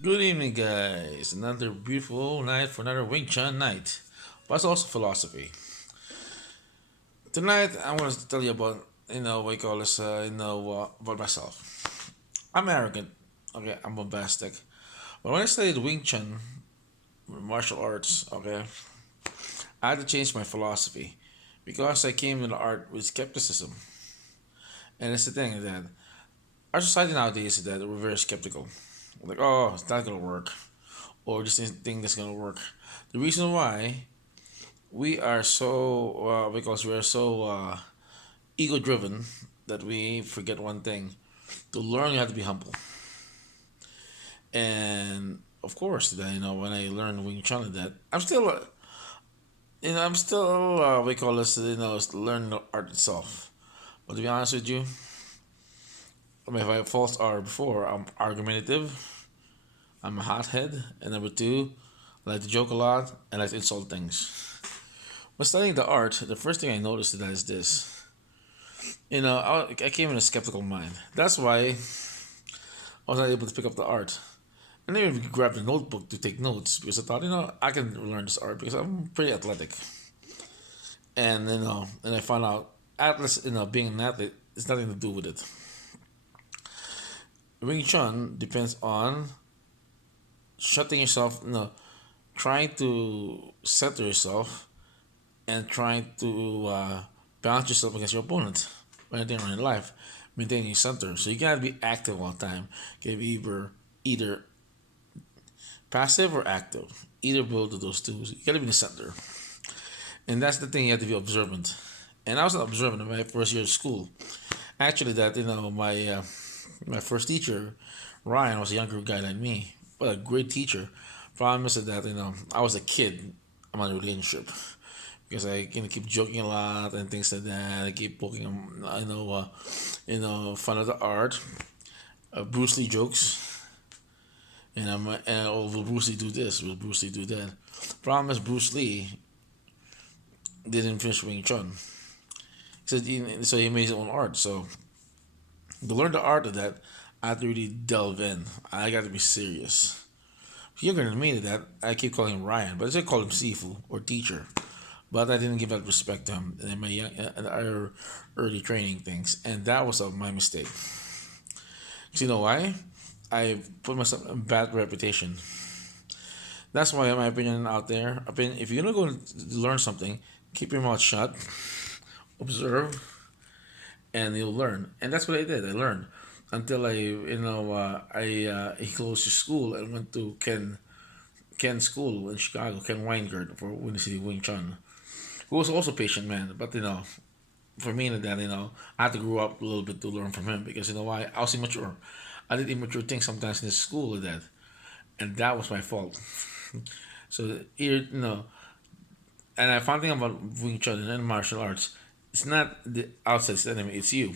Good evening, guys. Another beautiful night for another Wing Chun night, but it's also philosophy. Tonight, I want to tell you about what you call this, about myself. I'm arrogant. Okay, I'm bombastic. But when I studied Wing Chun, martial arts, okay, I had to change my philosophy because I came into art with skepticism, and it's the thing that our society nowadays is that we're very skeptical. Like, oh, it's not gonna work, or just this thing that's gonna work. The reason why we are so because we are so ego driven that we forget one thing: to learn you have to be humble. And of course that when I learned Wing Chun, that I'm still we call this learn the art itself. But to be honest with you, I mean, if I faults are before, I'm argumentative, I'm a hothead, and number two, I like to joke a lot and I like to insult things. When studying the art, the first thing I noticed that is this. I came in a skeptical mind. That's why I was not able to pick up the art. And then even grabbed a notebook to take notes because I thought, I can learn this art because I'm pretty athletic. And and I found out atlas, being an athlete is nothing to do with it. Wing Chun depends on shutting yourself, trying to center yourself and trying to balance yourself against your opponent when anything in life, maintaining your center. So you gotta be active all the time. You gotta be either passive or active. Either both of those two. So you gotta be in the center. And that's the thing, you have to be observant. And I was observant in my first year of school. Actually, that my first teacher, Ryan, was a younger guy than me, but a great teacher. Problem is that I was a kid. I'm in a relationship because I keep joking a lot and things like that. I keep poking him, fun of the art, Bruce Lee jokes, and will Bruce Lee do this? Will Bruce Lee do that? Problem is Bruce Lee didn't finish Wing Chun. So he made his own art. So to learn the art of that, I had to really delve in. I got to be serious. Younger than me, that I keep calling him Ryan, but I just call him Sifu or teacher. But I didn't give that respect to him in my our early training things, and that was my mistake. So you know why? I put myself in a bad reputation. That's why my opinion out there. If you're gonna go learn something, keep your mouth shut, observe, and you'll learn. And that's what I did. I learned until he closed his school and went to Ken School in Chicago, Ken Weingart for Windy City Wing Chun, who was also a patient man. But for me and that, I had to grow up a little bit to learn from him because why? I was immature. I did immature things sometimes in the school with that, and that was my fault. So and I found thing about Wing Chun and martial arts, it's not the outside enemy, it's you.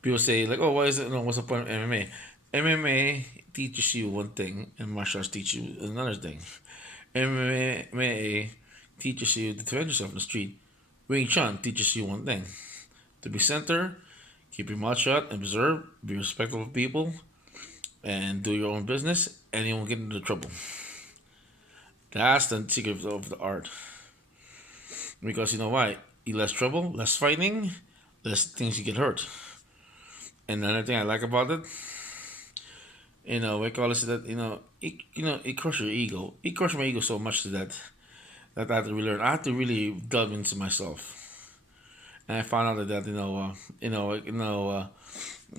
People say like, oh, why is it? No, what's the point of MMA? MMA teaches you one thing, and martial arts teach you another thing. MMA teaches you to defend yourself in the street. Wing Chun teaches you one thing: to be center, keep your mouth shut, observe, be respectful of people, and do your own business, and you won't get into trouble. That's the secret of the art. Because you know why? Less trouble, less fighting, less things you get hurt. And another thing I like about it, we call it that it crushes your ego. It crushed my ego so much that I had to really learn. I had to really delve into myself, and I found out that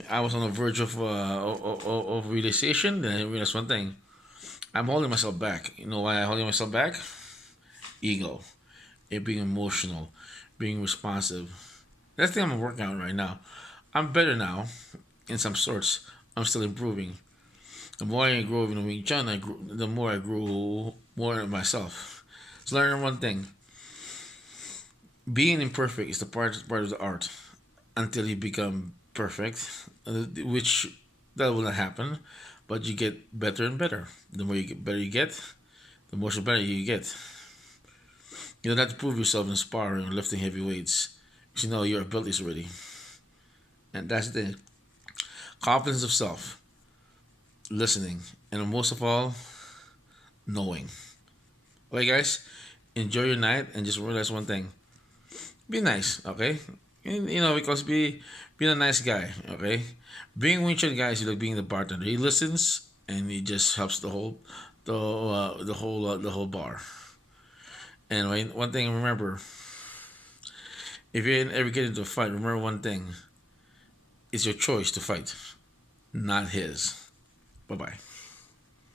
I was on the verge of realization. Then I realized one thing: I'm holding myself back. You know why I'm holding myself back? Ego, it being emotional, being responsive. That's the thing I'm working on right now. I'm better now, in some sorts. I'm still improving. The more I grow in Wing Chun, the more I grew more in myself. So learn one thing: being imperfect is the part of the art until you become perfect, which that will not happen. But you get better and better. The more you get better, you get, the more so better you get. You don't have to prove yourself in sparring or lifting heavy weights, because you know your abilities already. And that's the confidence of self. listening, and most of all, knowing. Okay, guys, enjoy your night and just realize one thing: be nice, okay? And, because being a nice guy, okay? Being Winchell guy is like being the bartender. He listens and he just helps the whole bar. And one thing, remember, if you ever get into a fight, remember one thing: it's your choice to fight, not his. Bye bye.